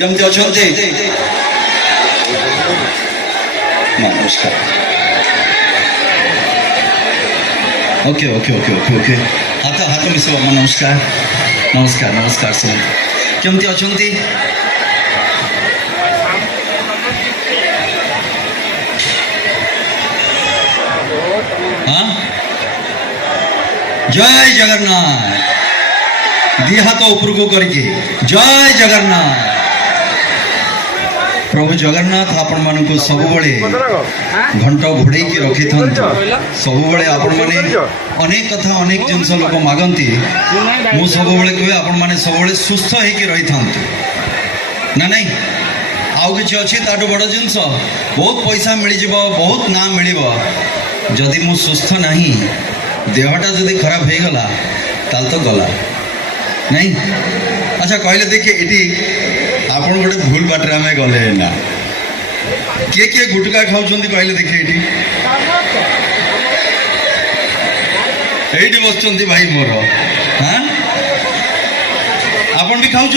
କେମିତି ଅଛନ୍ତି? ନମସ୍କାର। Okay okay okay okay okay ହାତ ହାତ ମିଶିବ। ନମସ୍କାର ନମସ୍କାର ନମସ୍କାର ସବୁ କେମିତି ଅଛନ୍ତି? जय जगन्नाथ दी हाथ ऊपर को करके जय जगन्नाथ। प्रभु जगन्नाथ आपण मान को सब बड़े घंट घोड़े की रखी था सब बड़े आपण माने अनेक कथा अनेक जिनस लोक मागंती मु सब बड़े कहे आपण माने सब बड़े सुस्थ होकर रही था ना नहीं आउ कि अच्छी ताठू बड़ जिनस बहुत पैसा मिल बहुत ना मिल जदि मु सुस्थ नहीं देहटा जदि खराब हो गला ताल तो गला नहीं। अच्छा कहले देखिए ये आपन गोटे भूल बाटे आम गले ना किए किए गुटका खाऊँ कहले देखिए ये बस भाई मोर हाँ आपन भी खाऊँ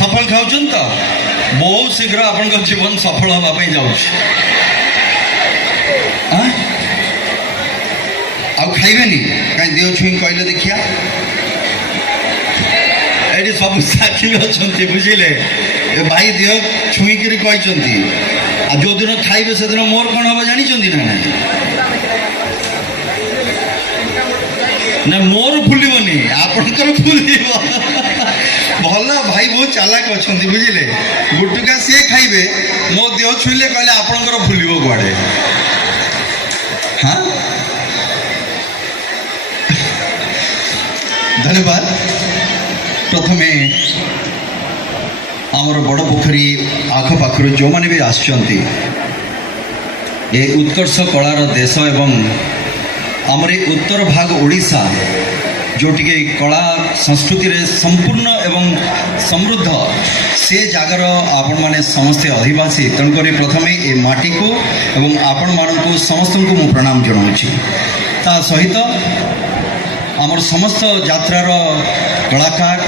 सफल खाऊँ तो बहुत शीघ्र आपण जीवन सफल हाँपाई जाऊँ आउ खाइबेनी कहीं देह छुई कहले देखिया ये सब साथी अच्छा बुझे भाई देह छुईकरी कहते आ जो दिन खाइबे से दिन मोर कौन हम जानी ना मोर फुलबनी आपणकर फुल भल भाई बहुत चालाक अच्छा बुझे गुटुका सी खाइबे मो देह छुईले कहले आपणकर फुल कड़े हाँ धन्यवाद। प्रथमे आमर बड़ पोखरी आखपाखर जो मैंने भी आसचंती ए उत्कर्ष कलार देश एवं आमर उत्तर भाग ओडिशा जोटि कला संस्कृति रे संपूर्ण एवं समृद्ध से जगार आपण माने समस्ते अधिवासी तेणुक प्रथमे ए माटी को एवं आपण मानक समस्त को मु प्रणाम जनाऊँगी ता सहित आमर समस्त यात्रार कलाकार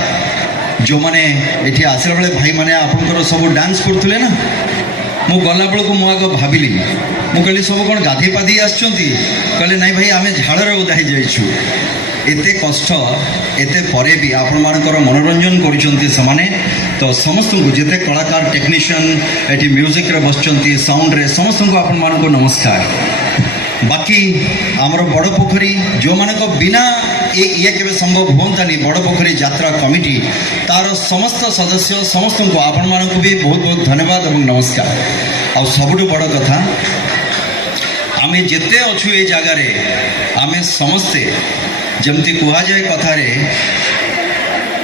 जो मैंने ये आसला बेले भाई मैंने आपंकर सब डांस करते ना मु गला बेलू मुझे भाविली मुझे सब कौन गाधे पाधे आसले नाई भाई आम झाड़र ओदा जाइछु एते कष्ट एते परे भी आपण मानकर मनोरंजन करुँचे से तो समस्त को जिते कलाकार टेक्नीशियन ये म्यूजिक रे बसचंती साउंड रे समस्त को आपण मानक नमस्कार। बाकी आमर बड़ पोखरी जो मानक बिना ये के संभव होंतानी बड़ पोखरी यात्रा कमिटी तार समस्त सदस्य समस्त को आपण मानक भी बहुत बहुत धन्यवाद और नमस्कार। आ सबुठ बड़ कथा आम जिते अच्छु ये जगार आम समस्ते जमती कहुए कथार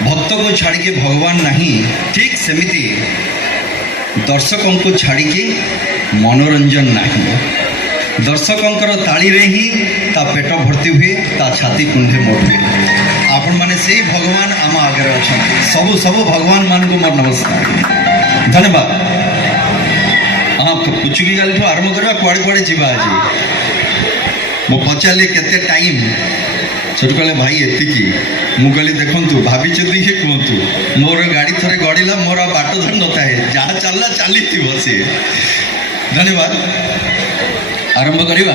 भक्त को छाड़ी भगवान नहीं ठीक सेमिति दर्शकों को छाड़ी मनोरंजन नहीं दर्शकों ताली रे ही ता पेट भर्ती हुए ता छाती कुंडे मोटे आपण माने से भगवान आम आगे अच्छा सबू सबू भगवान मान को मोर नमस्कार धन्यवाद। हाँ पुचुकी गाल ठू आरंभ करवा कुआड़े कुआड़े जीवा आज मो पचारे केते टाइम छोट कहले भाई एतिकी मु कहली देखंतु भाभी चिंती के कहतु मोर गाड़ी थरे गड़िला मोर बाट धर नता है जहाँ चलला चली से धन्यवाद। आरंभ करवा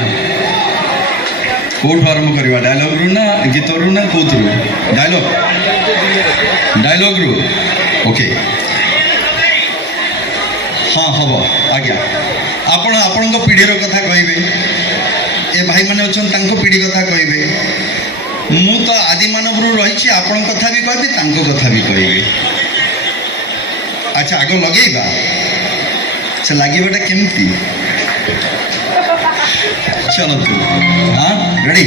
कौटू आरंभ करवा डायलॉग रु ना गीत रु ना कौथ डायलॉग रु ओके हाँ हम आज्ञा आपण आपण पीढ़ीर कथा कहे ए भाई मैंने अच्छा पीढ़ी कथा कहे मु तो आदि मानव रही आपण कथा भी कहबी तांको कथा भी कहबी। अच्छा आग लगेगा से लगेगा केमती चलो हाँ रेडी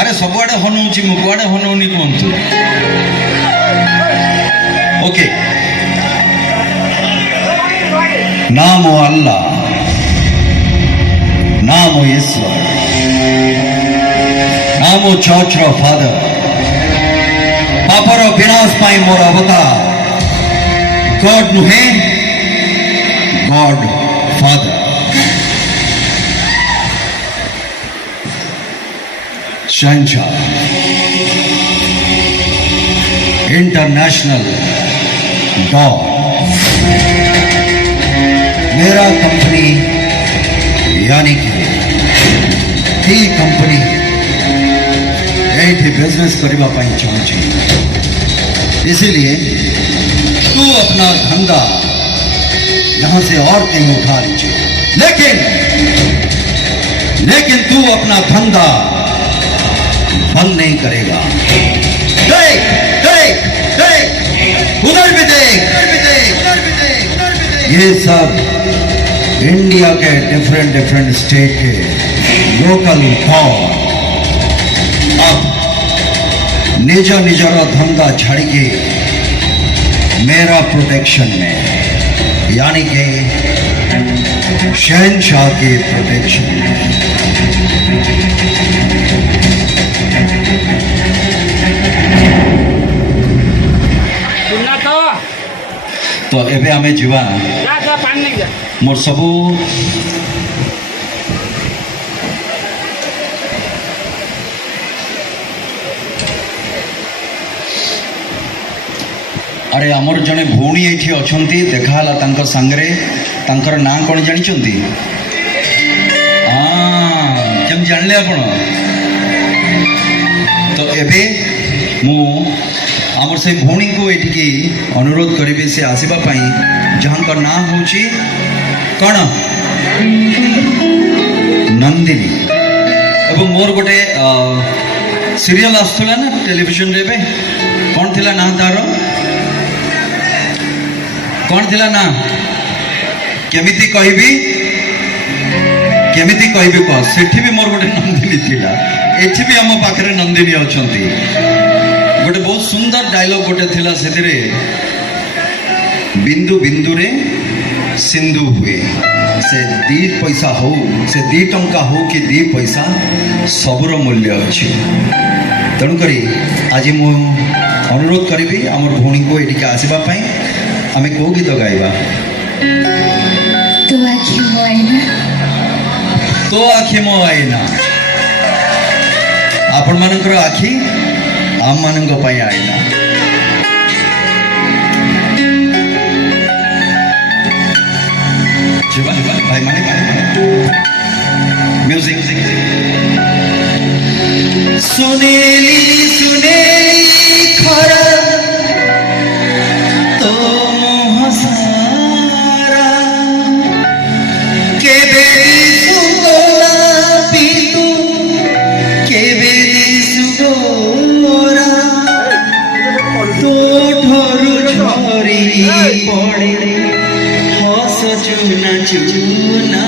अरे सबुआड़े हनौची मु कुआड़े हनौनी कहतु ओके नामो अल्लाह नामो ईश्वर नामो चर्च फादर पापर विनाश पाई मोर अवतार गॉड नुहे गॉड फादर शहनशाह इंटरनेशनल डॉग। मेरा कंपनी यानी कि टी कंपनी यही बिजनेस करने चाहूँ, इसीलिए तू अपना धंधा यहाँ से और कहीं उठा लीजिए, लेकिन तू अपना धंधा बंद नहीं करेगा। देख देख देख, उधर भी देख, उधर भी देख, उधर भी देख, उधर भी देख। ये सब इंडिया के डिफरेंट स्टेट के लोकल डॉग अब निजर धंधा छाड़ के मेरा प्रोटेक्शन में, यानी कि शहनशाह के प्रोटेक्शन में। तो एबे आमे जीवा मोर सबू अरे आमर जड़े भौणी ये अच्छा देखाला तांकर सांगरे, तांकर ना कौन जानी? हाँ केम जानले आपण? तो एबे मु आमर से भौणी को ये अनुरोध करी से आसवा जहाँ ना हूँ कौन नंदिनी। एवं मोर गोटे सीरियल आसला ना टेलीविजन रे, कौन थिला ना तार, कौन थिला ना? केमिति कहबी कह सेठी भी मोर गोटे नंदिनी थिला, एठी भी आम पाखरे नंदिनी अछंती। गोटे बहुत सुंदर डायलॉग गोटे थिला सेतिरे, बिंदु बिंदु रे सिंधु हुए, से दी पैसा हो, से दी टंका हो कि दी पैसा, सबुर मूल्य अच्छी। तेणुकरी आज मु अनुरोध करी आमर भौणी को ये आसवा आमे को गीत गाइबा? तो आखि मो आईना, तो आखि मो आईना। आपण मानकर आखि आम मानक आईना। भाई माने म्यूजिक। सुनेली सुनेली खरा तो मोहसारा, के बेरी सुगोला पीतू, के बेरी सुगोरा, तो ठोरु झरी पड़े हस चुना चुना।